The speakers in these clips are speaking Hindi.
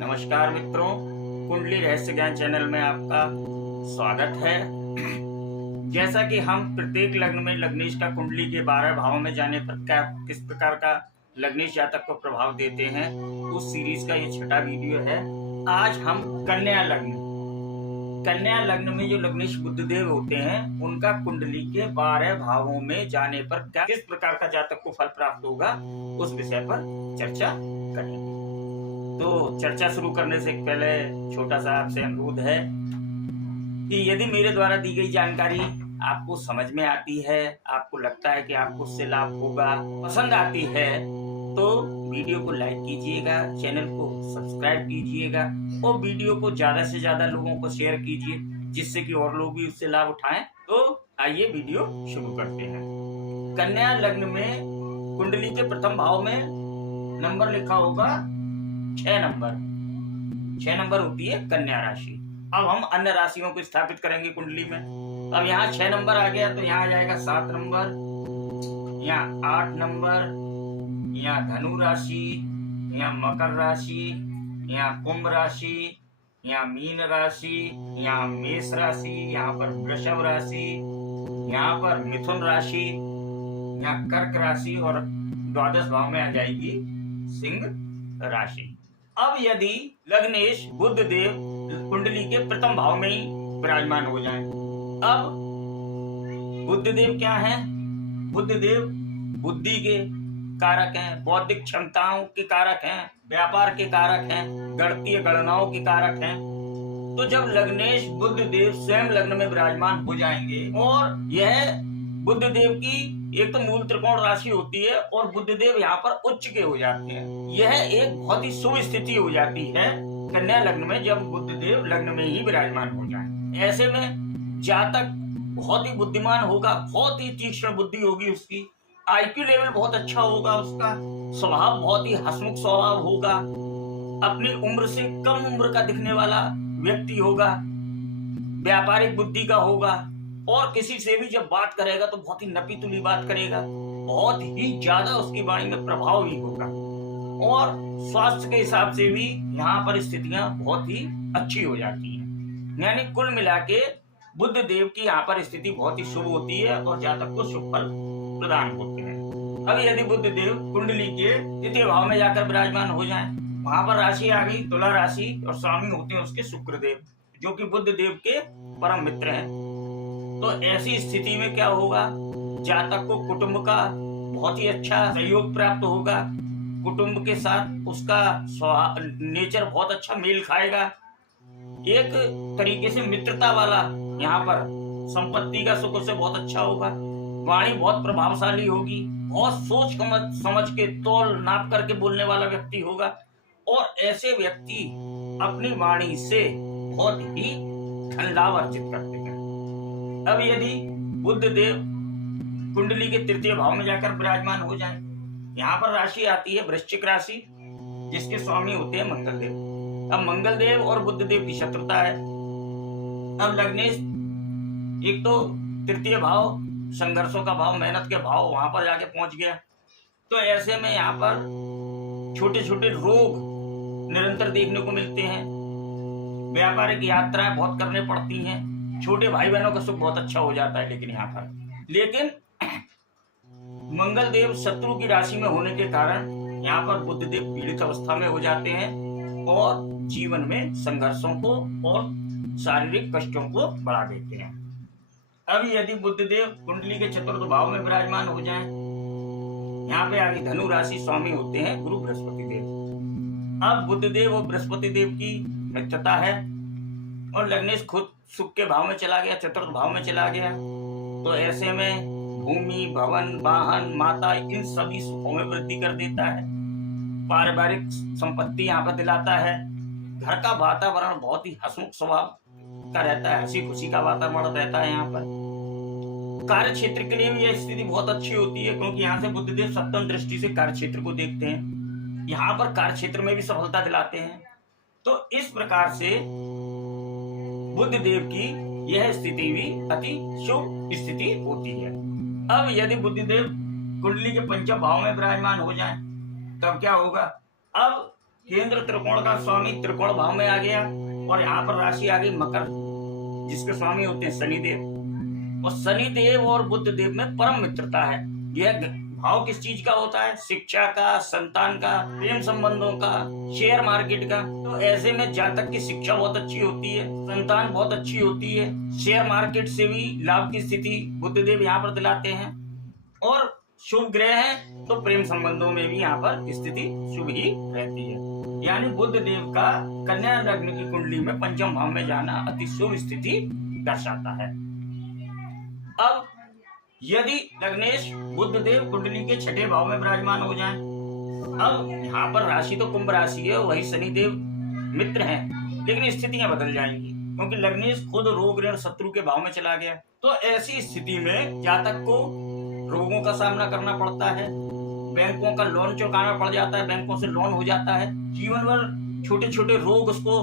नमस्कार मित्रों, कुंडली रहस्य ज्ञान चैनल में आपका स्वागत है। जैसा कि हम प्रत्येक लग्न में लग्नेश का कुंडली के 12 भाव में जाने पर क्या किस प्रकार का लग्नेश जातक को प्रभाव देते हैं, उस सीरीज का ये छठा वीडियो है। आज हम कन्या लग्न में जो लग्नेश बुधदेव होते हैं उनका कुंडली के 12 भावों में जाने पर क्या किस प्रकार का जातक को फल प्राप्त होगा, उस विषय पर चर्चा करेंगे। तो चर्चा शुरू करने से पहले छोटा सा आपसे अनुरोध है कि यदि मेरे द्वारा दी गई जानकारी आपको समझ में आती है, आपको लगता है कि आपको उससे लाभ होगा, पसंद आती है, तो वीडियो को लाइक कीजिएगा, चैनल को सब्सक्राइब कीजिएगा और वीडियो को ज्यादा से ज्यादा लोगों को शेयर कीजिए, जिससे कि और लोग भी उससे लाभ उठाएं। तो आइए वीडियो शुरू करते हैं। कन्या लग्न में कुंडली के प्रथम भाव में नंबर लिखा होगा 6 नंबर होती है कन्या राशि। अब हम अन्य राशियों को स्थापित करेंगे कुंडली में। अब यहाँ 6 नंबर आ गया तो यहाँ आ जाएगा 7 नंबर, यहाँ 8 नंबर, यहाँ धनु राशि, यहाँ मकर राशि, यहाँ कुंभ राशि, यहाँ मीन राशि, यहाँ मेष राशि, यहाँ पर वृषभ राशि, यहाँ पर मिथुन राशि, यहाँ कर्क राशि और द्वादश भाव में आ जाएगी सिंह राशि। अब यदि लग्नेश बुधदेव कुंडली के प्रथम भाव में ही विराजमान हो जाएं, अब बुधदेव क्या है? बुधदेव बुद्धि के कारक हैं, बौद्धिक क्षमताओं के कारक हैं, व्यापार के कारक हैं, गणितीय गणनाओं के कारक हैं। तो जब लग्नेश बुधदेव स्वयं लग्न में विराजमान हो जाएंगे और यह बुधदेव की एक तो मूल त्रिकोण राशि होती है और बुधदेव यहाँ पर उच्च के हो जाते हैं, यह एक बहुत ही शुभ स्थिति हो जाती है कन्या लग्न में जब बुधदेव लग्न में ही विराजमान हो जाए। ऐसे में जातक बहुत ही बुद्धिमान होगा, बहुत ही तीक्ष्ण बुद्धि होगी उसकी, आईक्यू लेवल बहुत अच्छा होगा, उसका स्वभाव बहुत ही हंसमुख स्वभाव होगा, अपनी उम्र से कम उम्र का दिखने वाला व्यक्ति होगा, व्यापारिक बुद्धि का होगा और किसी से भी जब बात करेगा तो बहुत ही नपी तुली बात करेगा, बहुत ही ज्यादा उसकी वाणी में प्रभाव भी होगा और स्वास्थ्य के हिसाब से भी यहाँ पर स्थितियां बहुत ही अच्छी हो जाती हैं। यानी कुल मिला के बुध देव की यहाँ पर स्थिति बहुत ही शुभ होती है और जातक को शुभ फल प्रदान होते हैं। अब यदि बुध देव कुंडली के द्वितीय भाव में जाकर विराजमान हो जाएं, वहां पर राशि आ गई तुला राशि और स्वामी होते हैं उसके शुक्रदेव, जो कि बुध देव के परम मित्र हैं। तो ऐसी स्थिति में क्या होगा? जातक को कुटुंब का बहुत ही अच्छा सहयोग प्राप्त होगा, कुटुंब के साथ उसका नेचर बहुत अच्छा मेल खाएगा, एक तरीके से मित्रता वाला, यहाँ पर संपत्ति का सुख उसे बहुत अच्छा होगा, वाणी बहुत प्रभावशाली होगी, बहुत सोच समझ के तौल नाप करके बोलने वाला व्यक्ति होगा और ऐसे व्यक्ति अपनी वाणी से बहुत ही धन लाभ अर्जित करते हैं। अब यदि बुधदेव कुंडली के तृतीय भाव में जाकर विराजमान हो जाए, यहाँ पर राशि आती है वृश्चिक राशि, जिसके स्वामी होते हैं मंगलदेव। अब मंगलदेव और बुधदेव की शत्रुता है। अब लग्नेश एक तो तृतीय भाव संघर्षों का भाव, मेहनत के भाव, वहां पर जाके पहुंच गया, तो ऐसे में यहाँ पर छोटे छोटे रोग निरंतर देखने को मिलते हैं, व्यापारिक यात्राएं बहुत करने पड़ती हैं, छोटे भाई बहनों का सुख बहुत अच्छा हो जाता है। लेकिन मंगलदेव शत्रु की राशि में होने के कारण यहाँ पर बुधदेव पीड़ित अवस्था में हो जाते हैं और जीवन में संघर्षों को और शारीरिक कष्टों को बढ़ा देते हैं। अब यदि बुधदेव कुंडली के चतुर्थ भाव में विराजमान हो जाएं, यहाँ पे आगे धनु राशि, स्वामी होते हैं गुरु बृहस्पति देव। अब बुधदेव और बृहस्पति देव की मित्रता है और लग्नेश खुद सुख के भाव में चला गया, चतुर्थ भाव में चला गया, तो ऐसे में भूमि, भवन, वाहन, माता, इन सभी सुखों में वृद्धि कर देता है, पारिवारिक संपत्ति यहाँ पर दिलाता है, घर का वातावरण बहुत ही हंसमुख स्वभाव का रहता है, हंसी खुशी का वातावरण रहता है। यहाँ पर कार्य क्षेत्र के लिए भी यह स्थिति बहुत अच्छी होती है, क्योंकि यहाँ से बुधदेव सप्तम दृष्टि से कार्य क्षेत्र को देखते हैं, यहाँ पर कार्य क्षेत्र में भी सफलता दिलाते हैं। तो इस प्रकार से बुधदेव की यह स्थिति भी अति शुभ स्थिति होती है। अब यदि बुधदेव कुंडली के पंचम भाव में विराजमान हो जाएं, तब क्या होगा? अब केंद्र त्रिकोण का स्वामी त्रिकोण भाव में आ गया और यहाँ पर राशि आ गई मकर, जिसके स्वामी होते हैं शनिदेव। और शनिदेव और बुध देव में परम मित्रता है। यह भाव किस चीज का होता है? शिक्षा का, संतान का, प्रेम संबंधों का, शेयर मार्केट का। तो ऐसे में जातक की शिक्षा बहुत अच्छी होती है, संतान बहुत अच्छी होती है, शेयर मार्केट से भी लाभ की स्थिति बुधदेव यहाँ पर दिलाते हैं। और शुभ ग्रह है तो प्रेम संबंधों में भी यहाँ पर स्थिति शुभ ही रहती है। यानी बुध देव का कन्या लग्न की कुंडली में पंचम भाव में जाना अति शुभ स्थिति दर्शाता है। अब यदि लग्नेश बुध देव कुंडली के छठे भाव में विराजमान हो जाएं, अब यहाँ पर राशि तो कुंभ राशि है, वही शनिदेव मित्र हैं, लेकिन स्थितियां बदल जाएंगी क्योंकि लग्नेश खुद रोग ऋण शत्रु के भाव में चला गया। तो ऐसी स्थिति में जातक को रोगों का सामना करना पड़ता है, बैंकों का लोन चुकाना पड़ जाता है, बैंकों से लोन हो जाता है, जीवन भर छोटे छोटे रोग उसको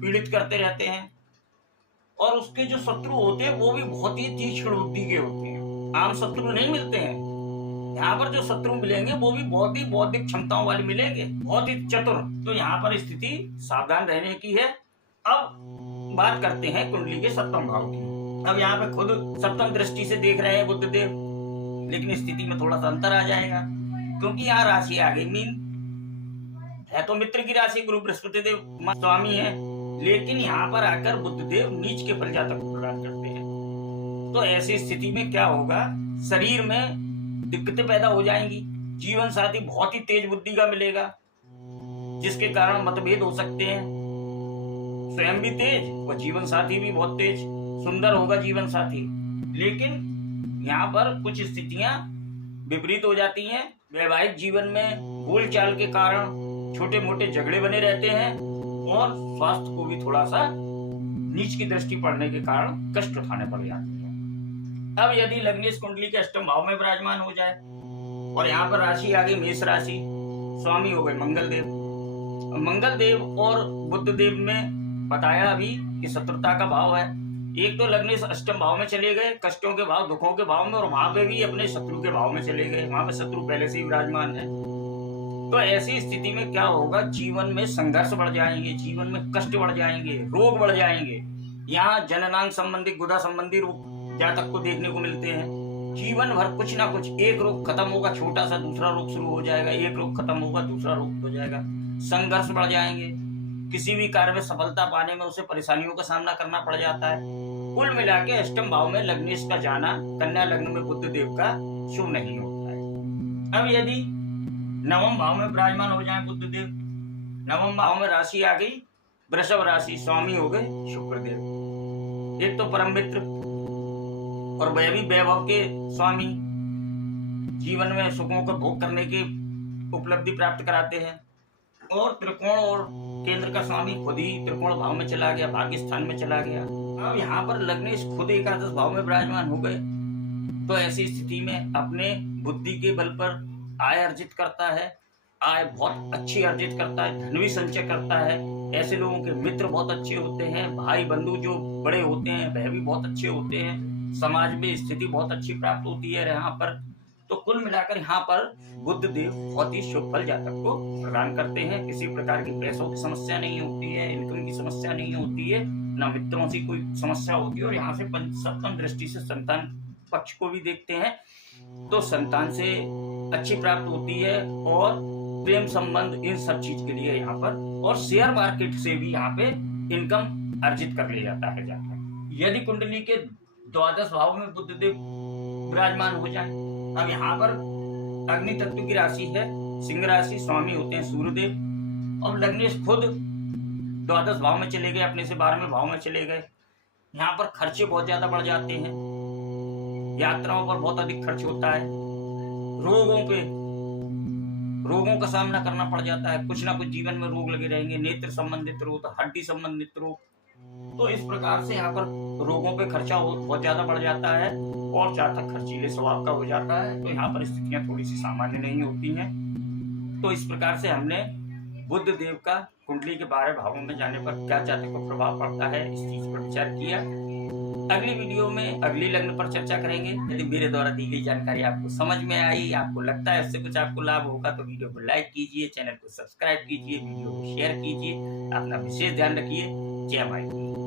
पीड़ित करते रहते हैं। और उसके जो शत्रु होते हैं वो भी बहुत ही तीक्ष्ण बुद्धि के होते हैं, आम शत्रु नहीं मिलते हैं। यहाँ पर जो शत्रु मिलेंगे वो भी बहुत ही बौद्धिक क्षमताओं वाले मिलेंगे, बहुत ही चतुर। तो यहाँ पर स्थिति सावधान रहने की है। अब बात करते हैं कुंडली के सप्तम भाव की। अब यहाँ पे खुद सप्तम दृष्टि से देख रहे हैं बुधदेव, लेकिन स्थिति में थोड़ा सा अंतर आ जाएगा क्योंकि यहाँ राशि आ गई मीन। है तो मित्र की राशि, गुरु बृहस्पति देव स्वामी है, लेकिन यहाँ पर आकर बुधदेव नीच के फल जातक को प्रदान करते हैं। तो ऐसी स्थिति में क्या होगा? शरीर में दिक्कतें पैदा हो जाएंगी, जीवन साथी बहुत ही तेज बुद्धि का मिलेगा, जिसके कारण मतभेद हो सकते हैं। स्वयं भी तेज और जीवन साथी भी बहुत तेज, सुंदर होगा जीवन साथी। लेकिन यहाँ पर कुछ स्थितियां विपरीत हो जाती हैं। वैवाहिक जीवन में बोलचाल के कारण छोटे मोटे झगड़े बने रहते हैं और स्वास्थ्य को भी थोड़ा सा नीच की दृष्टि पड़ने के कारण कष्ट उठाने पड़ जाते हैं। अब यदि लग्नेश कुंडली के अष्टम भाव में विराजमान हो जाए और यहाँ पर राशि आ गई मेष राशि, स्वामी हो गए मंगल देव। मंगल देव और बुध देव में बताया अभी कि शत्रुता का भाव है। एक तो लग्नेश अष्टम भाव में चले गए, कष्टों के भाव, दुखों के भाव में, और वहां पे भी अपने शत्रु के भाव में चले गए, वहां पे शत्रु पहले से ही विराजमान है। तो ऐसी स्थिति में क्या होगा? जीवन में संघर्ष बढ़ जाएंगे, जीवन में कष्ट बढ़ जाएंगे, रोग बढ़ जाएंगे। यहाँ जननांग संबंधी, गुदा संबंधी रोग जातक को देखने को मिलते हैं। जीवन भर कुछ ना कुछ, एक रोग खत्म होगा छोटा सा, दूसरा रोग शुरू हो जाएगा, एक रोग खत्म होगा दूसरा रोग हो जाएगा। संघर्ष बढ़ जाएंगे, किसी भी कार्य में सफलता पाने में उसे परेशानियों का सामना करना पड़ जाता है। कुल मिला के अष्टम भाव में लग्नेश का जाना कन्या लग्न में बुध देव का शुभ नहीं होता है। अब यदि नवम भाव में विराजमान हो जाए बुध देव, नवम भाव में राशि आ गई वृषभ राशि, स्वामी हो गए शुक्रदेव। एक तो परम मित्र और वह भी वैभव के स्वामी, जीवन में सुखों का भोग करने की उपलब्धि प्राप्त कराते हैं। और त्रिकोण और केंद्र का स्वामी खुद ही त्रिकोण भाव में चला गया, भाग्य स्थान में चला गया। अब यहाँ पर लग्नेश खुद एकादश भाव में विराजमान हो गए। तो ऐसी स्थिति में अपने बुद्धि के बल पर आय अर्जित करता है, आय बहुत अच्छी अर्जित करता है, धन भी संचय करता है। ऐसे लोगों के मित्र बहुत अच्छे होते हैं, भाई बंधु जो बड़े होते हैं वह भी बहुत अच्छे होते हैं, समाज में स्थिति बहुत अच्छी प्राप्त होती है यहाँ पर। तो कुल मिलाकर यहाँ पर बुध देव बहुत ही शुभ फल जातक को प्रदान करते हैं। किसी प्रकार की पैसों की समस्या नहीं होती है, इनकम की समस्या नहीं होती है, न मित्रों से कोई समस्या होती है। और यहाँ से सप्तम दृष्टि से संतान पक्ष को भी देखते हैं, तो संतान से अच्छी प्राप्त होती है और प्रेम संबंध, इन सब चीज के लिए यहाँ पर, और शेयर मार्केट से भी यहाँ पे इनकम अर्जित कर लिया जाता है जातक। यदि कुंडली के द्वादश भाव में बुध देव विराजमान हो जाए, अब यहाँ पर अग्नि तत्व की राशि है सिंह राशि, स्वामी होते हैं सूर्यदेव। अब लग्नेश खुद द्वादश भाव में चले गए, अपने से 12वें भाव में चले गए। यहाँ पर खर्चे बहुत ज्यादा बढ़ जाते हैं, यात्राओं पर बहुत अधिक खर्च होता है, रोगों का सामना करना पड़ जाता है, कुछ ना कुछ जीवन में रोग लगे रहेंगे, नेत्र संबंधित रोग, हड्डी संबंधित रोग। तो इस प्रकार से यहाँ पर रोगों पे खर्चा बहुत ज्यादा बढ़ जाता है और जातक खर्चीले स्वभाव का हो जाता है। तो यहाँ पर स्थितियां थोड़ी सी सामान्य नहीं होती हैं। तो इस प्रकार से हमने बुध देव का कुंडली के 12 भावों में जाने पर क्या जातक को प्रभाव पड़ता है, इस चीज पर विचार किया। अगली वीडियो में अगली लग्न पर चर्चा करेंगे। यदि मेरे द्वारा दी गई जानकारी आपको समझ में आई, आपको लगता है उससे कुछ आपको लाभ होगा, तो वीडियो को लाइक कीजिए, चैनल को सब्सक्राइब कीजिए, वीडियो को शेयर कीजिए। अपना विशेष ध्यान रखिए। जय माता दी।